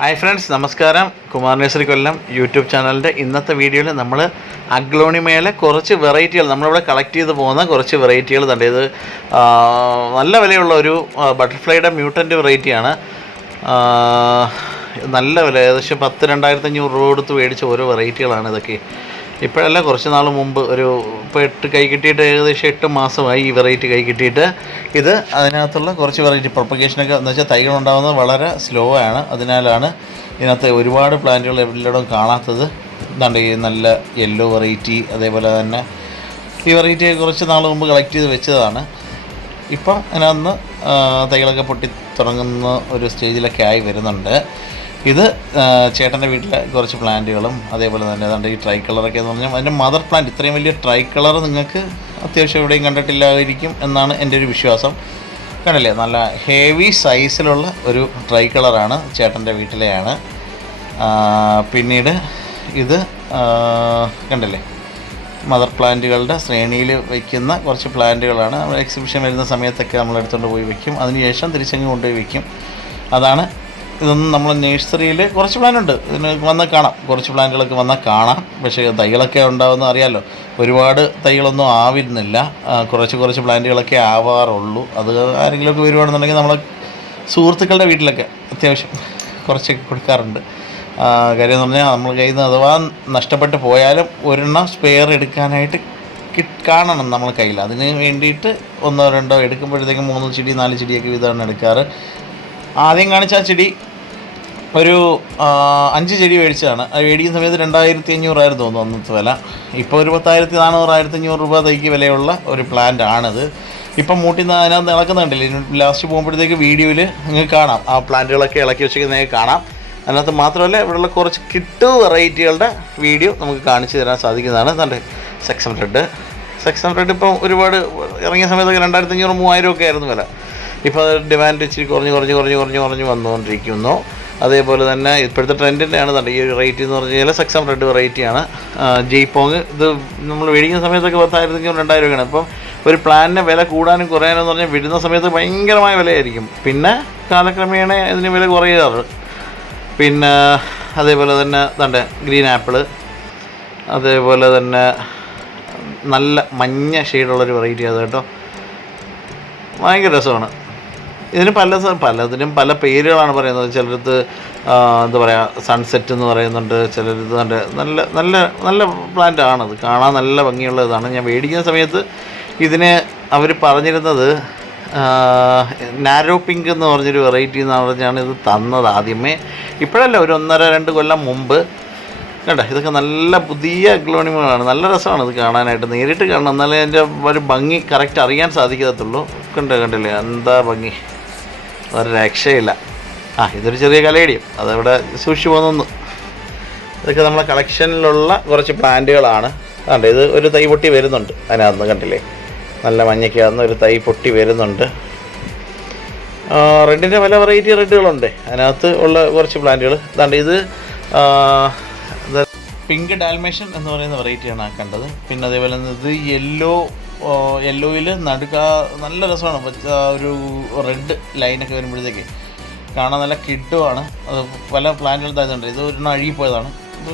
Hi friends, നമസ്കാരം. Kumar nursery കൊല്ലം YouTube ചാനലിൻ്റെ ഇന്നത്തെ വീഡിയോയിൽ നമ്മൾ അഗ്ലോണിമയിലെ കുറച്ച് വെറൈറ്റികൾ നമ്മളിവിടെ കളക്ട് ചെയ്ത് പോകുന്ന കുറച്ച് വെറൈറ്റികൾ തന്നെ. ഇത് നല്ല വിലയുള്ള ഒരു ബട്ടർഫ്ലൈയുടെ മ്യൂട്ടൻ്റ് വെറൈറ്റിയാണ്. നല്ല വില, ഏകദേശം 10,000-2,500 രൂപ കൊടുത്ത് മേടിച്ച ഓരോ വെറൈറ്റികളാണ് ഇതൊക്കെ. ഇപ്പോഴല്ല, കുറച്ച് നാൾ മുമ്പ് ഇപ്പോൾ കൈ കിട്ടിയിട്ട് ഏകദേശം 8 മാസമായി ഈ വെറൈറ്റി കൈ കിട്ടിയിട്ട്. ഇത് അതിനകത്തുള്ള കുറച്ച് വെറൈറ്റി പ്രൊപ്പഗേഷനൊക്കെ എന്ന് വെച്ചാൽ തൈകളുണ്ടാകുന്നത് വളരെ സ്ലോ ആണ്. അതിനാലാണ് ഇതിനകത്ത് ഒരുപാട് പ്ലാന്റുകൾ എവിടെയും കാണാത്തത്. ഇതാണ്ട് ഈ നല്ല യെല്ലോ വെറൈറ്റി, അതേപോലെ തന്നെ ഈ വെറൈറ്റി കുറച്ച് നാൾ മുമ്പ് കളക്ട് ചെയ്ത് വെച്ചതാണ്. ഇപ്പം അതിനകത്ത് തൈകളൊക്കെ പൊട്ടി തുടങ്ങുന്ന ഒരു സ്റ്റേജിലൊക്കെ ആയി വരുന്നുണ്ട്. ഇത് ചേട്ടൻ്റെ വീട്ടിലെ കുറച്ച് പ്ലാന്റുകളും അതേപോലെ തന്നെ ഏതാണ്ട് ഈ ട്രൈ കളറൊക്കെ എന്ന് പറഞ്ഞാൽ അതിൻ്റെ മദർ പ്ലാന്റ്. ഇത്രയും വലിയ ട്രൈ കളർ നിങ്ങൾക്ക് അത്യാവശ്യം എവിടെയും കണ്ടിട്ടില്ലായിരിക്കും എന്നാണ് എൻ്റെ ഒരു വിശ്വാസം. കണ്ടില്ലേ, നല്ല ഹെവി സൈസിലുള്ള ഒരു ട്രൈ കളറാണ്, ചേട്ടൻ്റെ വീട്ടിലെയാണ്. പിന്നീട് ഇത് കണ്ടില്ലേ, മദർ പ്ലാന്റുകളുടെ ശ്രേണിയിൽ വയ്ക്കുന്ന കുറച്ച് പ്ലാന്റുകളാണ്. നമ്മൾ എക്സിബിഷൻ വരുന്ന സമയത്തൊക്കെ നമ്മൾ എടുത്തുകൊണ്ട് പോയി വയ്ക്കും, അതിനുശേഷം തിരിച്ചങ്ങ് കൊണ്ടുപോയി വയ്ക്കും. അതാണ്. ഇതൊന്നും നമ്മൾ നഴ്സറിയിൽ കുറച്ച് പ്ലാന്റ് ഉണ്ട്, ഇതിന് വന്നാൽ കാണാം, കുറച്ച് പ്ലാന്റുകളൊക്കെ വന്നാൽ കാണാം. പക്ഷേ തൈകളൊക്കെ ഉണ്ടാകുന്ന അറിയാമല്ലോ, ഒരുപാട് തൈകളൊന്നും ആവുന്നില്ല, കുറച്ച് പ്ലാന്റുകളൊക്കെ ആവാറുള്ളൂ. അത് ആരെങ്കിലുമൊക്കെ വരുവാണെന്നുണ്ടെങ്കിൽ നമ്മളെ സുഹൃത്തുക്കളുടെ വീട്ടിലൊക്കെ അത്യാവശ്യം കുറച്ചൊക്കെ കൊടുക്കാറുണ്ട്. കാര്യം എന്ന് പറഞ്ഞാൽ നമ്മൾ കയ്യിൽ നിന്ന് അഥവാ നഷ്ടപ്പെട്ട് പോയാലും ഒരെണ്ണം സ്പെയർ എടുക്കാനായിട്ട് കാണണം നമ്മൾ കയ്യിൽ. അതിന് വേണ്ടിയിട്ട് 1-2 എടുക്കുമ്പോഴത്തേക്കും 3 ചെടി 4 ചെടിയൊക്കെ വീതമാണ് എടുക്കാറ്. ആദ്യം കാണിച്ച ആ ചെടി ഒരു 5 ചെടി മേടിച്ചതാണ്. അത് മേടിക്കുന്ന സമയത്ത് 2,500 തോന്നുന്നു അന്നത്തെ വില. ഇപ്പോൾ ഒരു 10,400-1,500 രൂപ തൈക്ക് വിലയുള്ള ഒരു പ്ലാന്റ് ആണിത്. ഇപ്പം മൂട്ടി അതിനകത്ത് ഇളക്കുന്നുണ്ടല്ലേ, ലാസ്റ്റ് പോകുമ്പോഴത്തേക്ക് വീഡിയോയിൽ നിങ്ങൾക്ക് കാണാം ആ പ്ലാന്റുകളൊക്കെ ഇളക്കി വെച്ചിരിക്കുന്നത് കാണാം. അതിനകത്ത് മാത്രമല്ല, ഇവിടെയുള്ള കുറച്ച് കിട്ടു വെറൈറ്റികളുടെ വീഡിയോ നമുക്ക് കാണിച്ചു തരാൻ സാധിക്കുന്നതാണ്. നല്ല സെക്സം റെഡ് ഇപ്പം ഒരുപാട് ഇറങ്ങിയ സമയത്തൊക്കെ 2,500-3,000 ഒക്കെ ആയിരുന്നു വില. ഇപ്പോൾ അത് ഡിമാൻഡ് ഇച്ചിരി കുറഞ്ഞ് വന്നുകൊണ്ടിരിക്കുന്നു. അതേപോലെ തന്നെ ഇപ്പോഴത്തെ ട്രെൻഡിൻ്റെയാണ് തന്നെ ഈ ഒരു റേറ്റ് എന്ന് പറഞ്ഞു കഴിഞ്ഞാൽ സെക്സം റെഡ് വെറൈറ്റിയാണ്. ജയ്പോങ് ഇത് നമ്മൾ മേടിക്കുന്ന സമയത്തൊക്കെ 10,500-2,000 രൂപയാണ്. അപ്പം ഒരു പ്ലാന്റിന് വില കൂടാനും കുറയാനും എന്ന് പറഞ്ഞാൽ വിടുന്ന സമയത്ത് ഭയങ്കരമായ വിലയായിരിക്കും, പിന്നെ കാലക്രമേണ ഇതിന് വില കുറയാറ്. പിന്നെ അതേപോലെ തന്നെ തൻ്റെ ഗ്രീൻ ആപ്പിള്, അതേപോലെ തന്നെ നല്ല മഞ്ഞ ഷെയ്ഡുള്ളൊരു വെറൈറ്റി അത് കേട്ടോ, ഭയങ്കര രസമാണ്. ഇതിന് പലതിനും പല പേരുകളാണ് പറയുന്നത്. ചിലരത് എന്താ പറയുക, സൺസെറ്റ് എന്ന് പറയുന്നുണ്ട്, ചിലരത് നല്ല നല്ല നല്ല പ്ലാന്റ് ആണത്, കാണാൻ നല്ല ഭംഗിയുള്ള ഇതാണ്. ഞാൻ മേടിക്കുന്ന സമയത്ത് ഇതിന് അവർ പറഞ്ഞിരുന്നത് നാരോ പിങ്ക് എന്ന് പറഞ്ഞൊരു വെറൈറ്റി എന്ന് പറഞ്ഞാണ് ഇത് തന്നത് ആദ്യമേ. ഇപ്പോഴല്ല, ഒരു 1.5-2 കൊല്ലം മുമ്പ്. കേട്ടോ, ഇതൊക്കെ നല്ല പുതിയ അഗ്ലോണിമകളാണ്. നല്ല രസമാണ് ഇത് കാണാനായിട്ട്, നേരിട്ട് കാണണം, എന്നാലേ അതിൻ്റെ ഒരു ഭംഗി കറക്റ്റ് അറിയാൻ സാധിക്കത്തുള്ളൂ. കണ്ടില്ലേ എന്താ ഭംഗി, ഒരു രക്ഷയില്ല. ഇതൊരു ചെറിയ കലയടിയും അതവിടെ സൂക്ഷിച്ചു പോകുന്നു. ഇതൊക്കെ നമ്മളെ കളക്ഷനിലുള്ള കുറച്ച് പ്ലാന്റുകളാണ്. ഇത് ഒരു തൈ പൊട്ടി വരുന്നുണ്ട് അതിനകത്ത്, കണ്ടില്ലേ, നല്ല മഞ്ഞയ്ക്കകത്ത് ഒരു തൈ പൊട്ടി വരുന്നുണ്ട്. റെഡിൻ്റെ പല വെറൈറ്റി റെഡുകളുണ്ട് അതിനകത്ത് ഉള്ള കുറച്ച് പ്ലാന്റുകൾ. ഇത് പിങ്ക് ഡാൽമേഷൻ എന്ന് പറയുന്ന വെറൈറ്റിയാണ് ആ കണ്ടത്. പിന്നെ അതേപോലെ തന്നെ ഇത് യെല്ലോയിൽ നല്ല രസമാണ്. ഒരു റെഡ് ലൈനൊക്കെ വരുമ്പോഴത്തേക്ക് കാണാൻ നല്ല കിട്ടുമാണ്. അത് പല പ്ലാന്റുകൾ ഇതായതുണ്ട്. ഇത് ഒരെണ്ണം അഴുകിപ്പോയതാണ്. ഇത്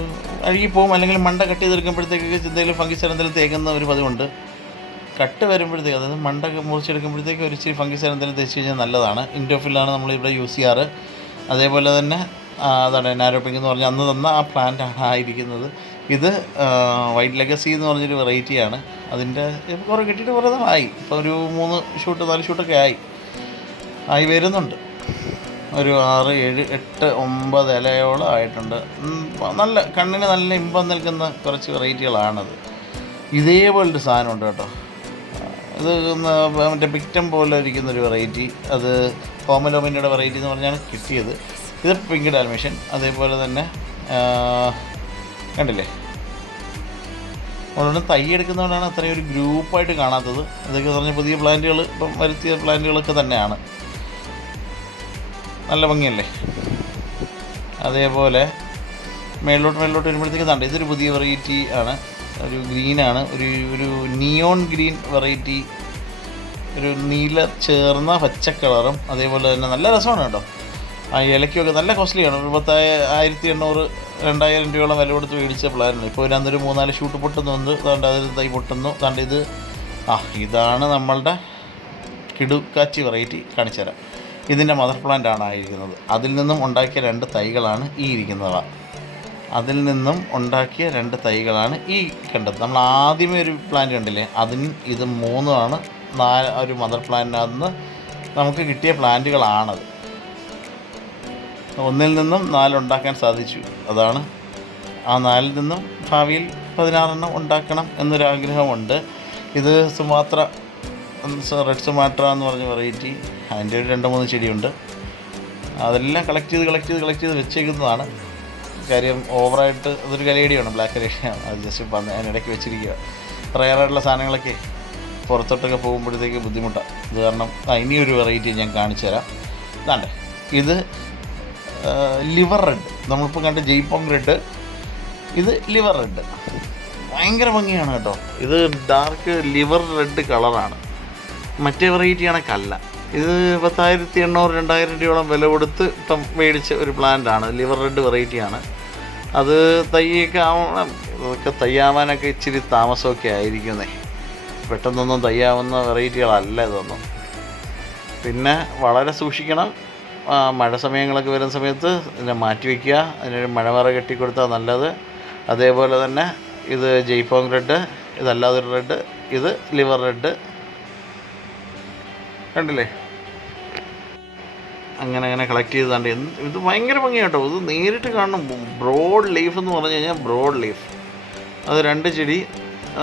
അഴുകിപ്പോവും, അല്ലെങ്കിൽ മണ്ട കട്ട് ചെയ്തെടുക്കുമ്പോഴത്തേക്ക് എന്തെങ്കിലും ഫംഗിസൈഡ് എന്തെങ്കിലും തേക്കുന്ന ഒരു പതിവുണ്ട്. കട്ട് വരുമ്പോഴത്തേക്ക്, അതായത് മണ്ടൊക്കെ മുറിച്ചെടുക്കുമ്പോഴത്തേക്ക് ഒരു ഇച്ചിരി ഫംഗിസൈഡ് എന്തെങ്കിലും തേച്ച് കഴിഞ്ഞാൽ നല്ലതാണ്. ഇൻഡോഫിലാണ് നമ്മളിവിടെ യൂസ് ചെയ്യാറ്. അതേപോലെ തന്നെ അതാണ് നാരോ പിങ്ക് എന്ന് പറഞ്ഞാൽ അന്ന് തന്ന ആ പ്ലാന്റാണ് ആയിരിക്കുന്നത്. ഇത് വൈറ്റ് ലെഗസി എന്ന് പറഞ്ഞൊരു വെറൈറ്റിയാണ്. അതിൻ്റെ കുറേ കിട്ടിയിട്ട് കുറേ നാളായി, ഇപ്പോൾ ഒരു 3-4 ഷൂട്ടൊക്കെ ആയി വരുന്നുണ്ട്. ഒരു 6, 7, 8, 9 ഇലയോളം ആയിട്ടുണ്ട്. നല്ല കണ്ണിന് നല്ല ഇമ്പം നിൽക്കുന്ന കുറച്ച് വെറൈറ്റികളാണത്. ഇതേപോലൊരു സാധനമുണ്ട് കേട്ടോ, ഇത് മറ്റേ പിക്റ്റം പോലെ ഇരിക്കുന്നൊരു വെറൈറ്റി. അത് ഹോമലോമിൻ്റെ വെറൈറ്റി എന്ന് പറഞ്ഞാണ് കിട്ടിയത്. ഇത് പിങ്ക് ഡാൽമേഷൻ. അതേപോലെ തന്നെ കണ്ടില്ലേ, അതുകൊണ്ട് തൈ എടുക്കുന്നതുകൊണ്ടാണ് അത്രയും ഒരു ഗ്രൂപ്പായിട്ട് കാണാത്തത്. ഇതൊക്കെ പറഞ്ഞാൽ പുതിയ പ്ലാന്റുകൾ, ഇപ്പം വരുത്തിയ പ്ലാന്റുകളൊക്കെ തന്നെയാണ്. നല്ല ഭംഗിയല്ലേ. അതേപോലെ മേളിലോട്ട് വരുമ്പോഴത്തേക്ക് ഇതൊരു പുതിയ വെറൈറ്റി ആണ്. ഒരു ഗ്രീനാണ്, ഒരു നിയോൺ ഗ്രീൻ വെറൈറ്റി, ഒരു നീല ചേർന്ന പച്ച കളറും. അതേപോലെ തന്നെ നല്ല രസമാണ് കേട്ടോ. ആ ഇലയ്ക്കൊക്കെ നല്ല കോസ്റ്റ്ലിയാണ്. ഒരു 1800 2000 രൂപയോളം വില കൊടുത്ത് മേടിച്ച പ്ലാനാണ്. ഇപ്പോൾ ഇതിനകത്തൊരു 3-4 ഷൂട്ട് പൊട്ടുന്നുണ്ട്. അതുകൊണ്ട് അതിൽ തൈ പൊട്ടുന്നു. അതുകൊണ്ട് ഇത് ഇതാണ് നമ്മളുടെ കിടുക്കാച്ചി വെറൈറ്റി. കാണിച്ചു തരാം. ഇതിൻ്റെ മദർ പ്ലാന്റ് ആണ് ആയിരിക്കുന്നത്. അതിൽ നിന്നും ഉണ്ടാക്കിയ 2 തൈകളാണ് ഈ ഇരിക്കുന്നവ. അതിൽ നിന്നും ഉണ്ടാക്കിയ 2 തൈകളാണ് ഈ കണ്ടത്. നമ്മൾ ആദ്യമേ ഒരു പ്ലാന്റ് കണ്ടില്ലേ, അതിന് ഇത് 3ആണ് ഒരു മദർ പ്ലാന്റിനകത്ത് നിന്ന് നമുക്ക് കിട്ടിയ പ്ലാന്റുകളാണത്. ഒന്നിൽ നിന്നും 4 ഉണ്ടാക്കാൻ സാധിച്ചു. അതാണ് ആ 4ൽ നിന്നും ഭാവിയിൽ 16 ഉണ്ടാക്കണം എന്നൊരാഗ്രഹമുണ്ട്. ഇത് സുമാത്ര റെഡ് സുമാട്ര എന്ന് പറഞ്ഞ വെറൈറ്റി. അതിൻ്റെ ഒരു 2-3 ചെടിയുണ്ട്. അതെല്ലാം കളക്ട് ചെയ്ത് വെച്ചേക്കുന്നതാണ്. കാര്യം ഓവറായിട്ട് അതൊരു കലേഡിയാണ്, ബ്ലാക്ക് കലേഡിയാണ്. അത് ജസ്റ്റ് അതിനിടയ്ക്ക് വെച്ചിരിക്കുക. റയറായിട്ടുള്ള സാധനങ്ങളൊക്കെ പുറത്തോട്ടൊക്കെ പോകുമ്പോഴത്തേക്ക് ബുദ്ധിമുട്ടാണ്. അത് കാരണം ഇനിയൊരു വെറൈറ്റി ഞാൻ കാണിച്ചു തരാം. ഇതാണ്ടേ, ഇത് ലിവർ റെഡ്. നമ്മളിപ്പോൾ കണ്ട ജയ്പോങ് റെഡ്, ഇത് ലിവർ റെഡ്. ഭയങ്കര ഭംഗിയാണ് കേട്ടോ. ഇത് ഡാർക്ക് ലിവർ റെഡ് കളറാണ്. മറ്റേ വെറൈറ്റി കണക്കല്ല. ഇത് 10,800-2000 രൂപയോളം വില കൊടുത്ത് ഇപ്പം മേടിച്ച ഒരു പ്ലാന്റാണ്. ലിവർ റെഡ് വെറൈറ്റിയാണ്. അത് തൈയൊക്കെ ആവണം. ഇതൊക്കെ തയ്യാവാനൊക്കെ ഇച്ചിരി താമസമൊക്കെ ആയിരിക്കുന്നേ. പെട്ടെന്നൊന്നും തയ്യാവുന്ന വെറൈറ്റികളല്ല ഇതൊന്നും. പിന്നെ വളരെ സൂക്ഷിക്കണം. മഴ സമയങ്ങളൊക്കെ വരുന്ന സമയത്ത് ഇതിനെ മാറ്റി വയ്ക്കുക. അതിനൊരു മഴമറ കെട്ടിക്കൊടുത്താൽ നല്ലത്. അതേപോലെ തന്നെ ഇത് ജയ്പോങ് റെഡ്, ഇതല്ലാതൊരു റെഡ്, ഇത് ലിവർ റെഡ്. കണ്ടില്ലേ? അങ്ങനെ കളക്ട് ചെയ്താണ്ട് ഇത് ഭയങ്കര ഭംഗിയാണ് കേട്ടോ. ഇത് നേരിട്ട് കാണണം. ബ്രോഡ് ലീഫ് എന്ന് പറഞ്ഞു കഴിഞ്ഞാൽ ബ്രോഡ് ലീഫ്. അത് 2 ചെടി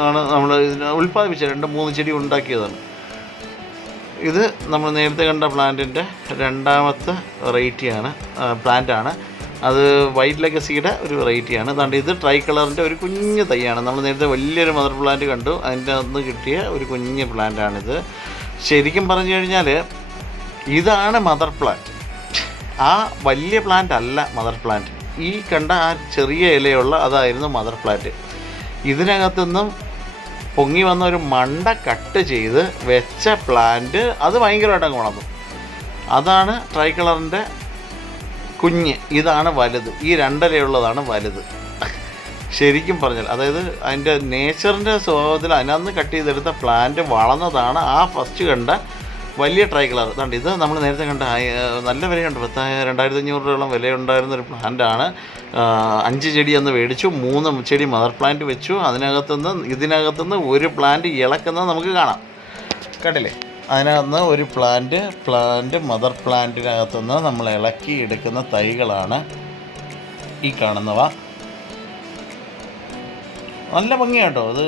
ആണ് നമ്മൾ ഇതിനെ ഉൽപ്പാദിപ്പിച്ച 2-3 ചെടി ഉണ്ടാക്കിയതാണ്. ഇത് നമ്മൾ നേരത്തെ കണ്ട പ്ലാന്റിൻ്റെ 2ാമത്തെ വെറൈറ്റിയാണ്, പ്ലാന്റാണ്. അത് വൈറ്റ് ലെഗസിയുടെ ഒരു വെറൈറ്റിയാണ്. അതുകൊണ്ട് ഇത് ട്രൈ കളറിൻ്റെ ഒരു കുഞ്ഞ് തൈയാണ്. നമ്മൾ നേരത്തെ വലിയൊരു മദർ പ്ലാന്റ് കണ്ടു, അതിൻ്റെ അകത്ത് കിട്ടിയ ഒരു കുഞ്ഞ് പ്ലാന്റാണിത്. ശരിക്കും പറഞ്ഞു കഴിഞ്ഞാൽ ഇതാണ് മദർ പ്ലാന്റ്. ആ വലിയ പ്ലാന്റ് അല്ല മദർ പ്ലാന്റ്. ഈ കണ്ട ആ ചെറിയ ഇലയുള്ള അതായിരുന്നു മദർ പ്ലാന്റ്. ഇതിനകത്തുനിന്നും പൊങ്ങി വന്ന ഒരു മണ്ട കട്ട് ചെയ്ത് വെച്ച പ്ലാന്റ് അത് ഭയങ്കരമായിട്ട് വളർന്നു. അതാണ് ട്രൈ കളറിൻ്റെ കുഞ്ഞ്. ഇതാണ് വലുത്. ഈ 2 ഇലയുള്ളതാണ് വലുത്. ശരിക്കും പറഞ്ഞാൽ അതായത് അതിൻ്റെ നേച്ചറിൻ്റെ സ്വഭാവത്തിൽ അതിനകത്ത് കട്ട് ചെയ്തെടുത്ത പ്ലാന്റ് വളർന്നതാണ് ആ ഫസ്റ്റ് കണ്ട വലിയ ട്രൈ കളർ. അതുകൊണ്ട് ഇത് നമ്മൾ നേരത്തെ കണ്ട നല്ല വിലയുണ്ട്. 2,500 രൂപയോളം വിലയുണ്ടായിരുന്നൊരു പ്ലാന്റാണ്. 5 ചെടി അന്ന് മേടിച്ചു, 3 ചെടി മദർ പ്ലാന്റ് വെച്ചു. ഇതിനകത്തുനിന്ന് ഒരു പ്ലാന്റ് ഇളക്കുന്നത് നമുക്ക് കാണാം. കണ്ടില്ലേ? അതിനകത്തുനിന്ന് ഒരു പ്ലാന്റ് മദർ പ്ലാന്റിനകത്തുനിന്ന് നമ്മൾ ഇളക്കി എടുക്കുന്ന തൈകളാണ് ഈ കാണുന്നവ. നല്ല ഭംഗിയാട്ടോ. അത്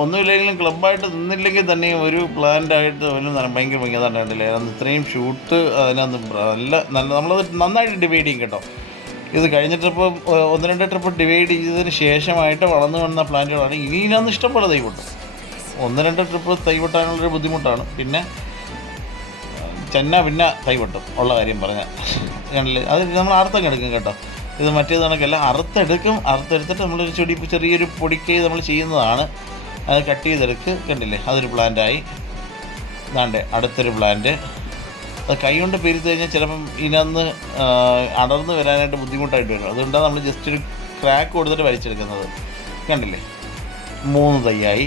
ഒന്നുമില്ലെങ്കിലും ക്ലബ്ബായിട്ട് നിന്നില്ലെങ്കിൽ തന്നെ ഒരു പ്ലാന്റായിട്ട് ഭയങ്കര ഭംഗി. അതാണ് കണ്ടില്ലേ? അന്ന് ഇത്രയും ഷൂട്ട് അതിനകത്ത് നല്ല നമ്മളത് നന്നായിട്ട് ഡിവൈഡ് ചെയ്യും കേട്ടോ. ഇത് കഴിഞ്ഞ ട്രിപ്പ് 1-2 ട്രിപ്പ് ഡിവൈഡ് ചെയ്തതിന് ശേഷമായിട്ട് വളർന്നു വന്ന പ്ലാന്റുകളാണ്. ഇതിനകത്ത് ഇഷ്ടംപോലെ തൈ പൊട്ടും. 1-2 ട്രിപ്പ് തൈ പൊട്ടാനുള്ളൊരു ബുദ്ധിമുട്ടാണ്. പിന്നെ പിന്നെ തൈ പൊട്ടും ഉള്ള കാര്യം പറഞ്ഞാൽ കണ്ടില്ലേ? അത് നമ്മൾ അറുത്തങ്ങ് എടുക്കും കേട്ടോ. ഇത് മറ്റേത് കണക്കല്ല, അറുത്തെടുത്തിട്ട് നമ്മളൊരു ചെറിയൊരു പൊടിക്ക് നമ്മൾ ചെയ്യുന്നതാണ്. അത് കട്ട് ചെയ്തെടുക്ക്. കണ്ടില്ലേ? അതൊരു പ്ലാന്റായി. ഇതാണ്ടേ അടുത്തൊരു പ്ലാന്റ്. അത് കൈ കൊണ്ട് പെരുത്ത് കഴിഞ്ഞാൽ ചിലപ്പം ഇതിനകത്ത് അടർന്ന് വരാനായിട്ട് ബുദ്ധിമുട്ടായിട്ട് വരും. അതുകൊണ്ടാണ് നമ്മൾ ജസ്റ്റ് ഒരു ക്രാക്ക് കൊടുത്തിട്ട് വലിച്ചെടുക്കുന്നത്. കണ്ടില്ലേ? 3 തൈയായി.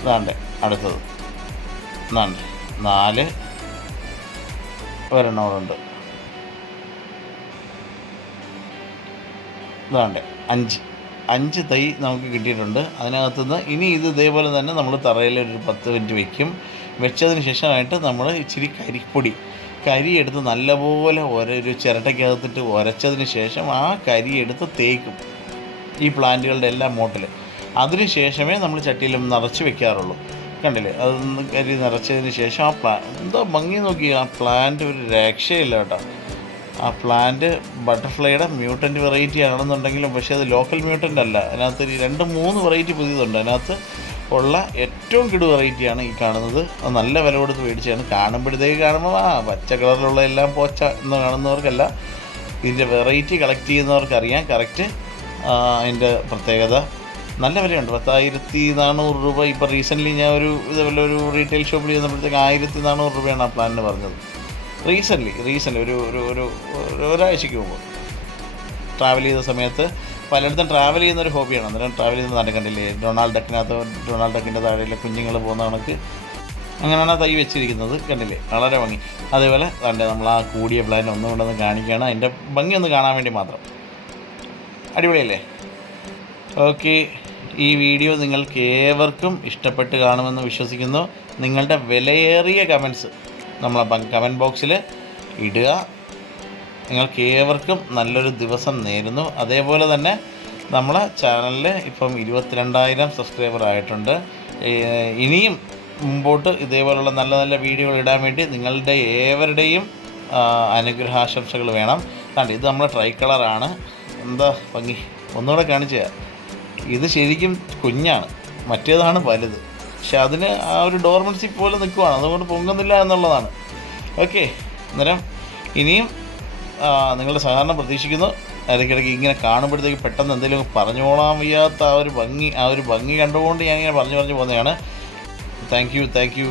ഇതാണ്ടേ അടുത്തത്. ഇതാണ്ടേ 4 ഒരെണ്ണമുണ്ട്. ഇതാണ്ടേ 5 തൈ നമുക്ക് കിട്ടിയിട്ടുണ്ട്. അതിനകത്തുനിന്ന് ഇനി ഇത് ഇതേപോലെ തന്നെ നമ്മൾ തറയിൽ ഒരു 10 മിനിറ്റ് വയ്ക്കും. വെച്ചതിന് ശേഷമായിട്ട് നമ്മൾ ഇച്ചിരി കരി എടുത്ത് നല്ലപോലെ ഒരു ചിരട്ടയ്ക്കകത്തിട്ട് ഉരച്ചതിന് ശേഷം ആ കരി എടുത്ത് തേക്കും ഈ പ്ലാന്റുകളുടെ എല്ലാം മോട്ടിൽ. അതിന് ശേഷമേ നമ്മൾ ചട്ടിയിൽ നിറച്ച് വെക്കാറുള്ളൂ. കണ്ടില്ലേ? അതൊന്ന് കരി നിറച്ചതിന് ശേഷം എന്തോ ഭംഗി നോക്കി. ആ പ്ലാന്റ് ഒരു രക്ഷയില്ല കേട്ടോ. ആ പ്ലാന്റ് ബട്ടർഫ്ലൈയുടെ മ്യൂട്ടൻ്റ് വെറൈറ്റി ആണെന്നുണ്ടെങ്കിലും പക്ഷേ അത് ലോക്കൽ മ്യൂട്ടൻ്റ് അല്ല. അതിനകത്ത് 2-3 വെറൈറ്റി പുതിയതുണ്ട്. അതിനകത്ത് ഉള്ള ഏറ്റവും കിടു വെറൈറ്റിയാണ് ഈ കാണുന്നത്. അത് നല്ല വില കൊടുത്ത് മേടിച്ചാണ്. കാണുമ്പോൾ പച്ച കളറിലുള്ള എല്ലാം പോച്ച എന്ന് കാണുന്നവർക്കല്ല, ഇതിൻ്റെ വെറൈറ്റി കളക്ട് ചെയ്യുന്നവർക്കറിയാം കറക്റ്റ് അതിൻ്റെ പ്രത്യേകത. നല്ല വിലയുണ്ട്. 10,400 രൂപ. ഇപ്പോൾ റീസെൻ്റ്ലി ഞാൻ ഇതേപോലെ ഒരു റീറ്റെയിൽ ഷോപ്പിൽ ചെന്നപ്പോഴത്തേക്ക് 1,400 രൂപയാണ് ആ പ്ലാനിന് പറഞ്ഞത്. റീസെൻ്റ്ലി ഒരു ഒരു ഒരു ഒരാഴ്ചയ്ക്ക് മുമ്പ് ട്രാവൽ ചെയ്ത സമയത്ത് പലയിടത്തും ട്രാവൽ ചെയ്യുന്നൊരു ഹോബിയാണ്. അന്നേരം ട്രാവൽ ചെയ്യുന്ന നാട്ടിൽ കണ്ടില്ലേ, ഡൊണാൾഡ് ഡക്കിൻ്റെ താഴെയുള്ള കുഞ്ഞുങ്ങൾ പോകുന്ന കണക്ക് അങ്ങനെയാണ് തൈ വെച്ചിരിക്കുന്നത്. കണ്ടില്ലേ, വളരെ ഭംഗി. അതേപോലെ കണ്ടേ നമ്മൾ ആ കൂടിയ പ്ലാൻ ഒന്നുകൊണ്ടൊന്ന് കാണിക്കുകയാണ്, അതിൻ്റെ ഭംഗി ഒന്ന് കാണാൻ വേണ്ടി മാത്രം. അടിപൊളിയല്ലേ? ഓക്കെ, ഈ വീഡിയോ നിങ്ങൾക്ക് ഏവർക്കും ഇഷ്ടപ്പെട്ട് കാണുമെന്ന് വിശ്വസിക്കുന്നു. നിങ്ങളുടെ വിലയേറിയ കമൻസ് നമ്മളെ കമൻറ്റ് ബോക്സിൽ ഇടുക. നിങ്ങൾക്ക് ഏവർക്കും നല്ലൊരു ദിവസം നേരുന്നു. അതേപോലെ തന്നെ നമ്മളെ ചാനലിൽ ഇപ്പം 22,000 സബ്സ്ക്രൈബർ ആയിട്ടുണ്ട്. ഇനിയും മുമ്പോട്ട് ഇതേപോലുള്ള നല്ല നല്ല വീഡിയോകൾ ഇടാൻ വേണ്ടി നിങ്ങളുടെ ഏവരുടെയും അനുഗ്രഹാശംസകൾ വേണം. കണ്ട് ഇത് നമ്മൾ ട്രൈ കളറാണ്. എന്താ ഭംഗി, ഒന്നുകൂടെ കാണിച്ചു. ഇത് ശരിക്കും കുഞ്ഞാണ്, മറ്റേതാണ് വലുത്. പക്ഷെ അതിന് ആ ഒരു ഡോർമൻസി പോലെ നിൽക്കുവാണ്, അതുകൊണ്ട് പൊങ്ങുന്നില്ല എന്നുള്ളതാണ്. ഓക്കെ, അന്നേരം ഇനിയും നിങ്ങളുടെ സഹകരണം പ്രതീക്ഷിക്കുന്നു. ഇടയ്ക്കിടയ്ക്ക് ഇങ്ങനെ കാണുമ്പോഴത്തേക്ക് പെട്ടെന്ന് എന്തെങ്കിലും പറഞ്ഞോളാൻ വയ്യാത്ത ആ ഒരു ഭംഗി കണ്ടുകൊണ്ട് ഞാൻ ഇങ്ങനെ പറഞ്ഞു പോകുന്നതാണ്. Thank you.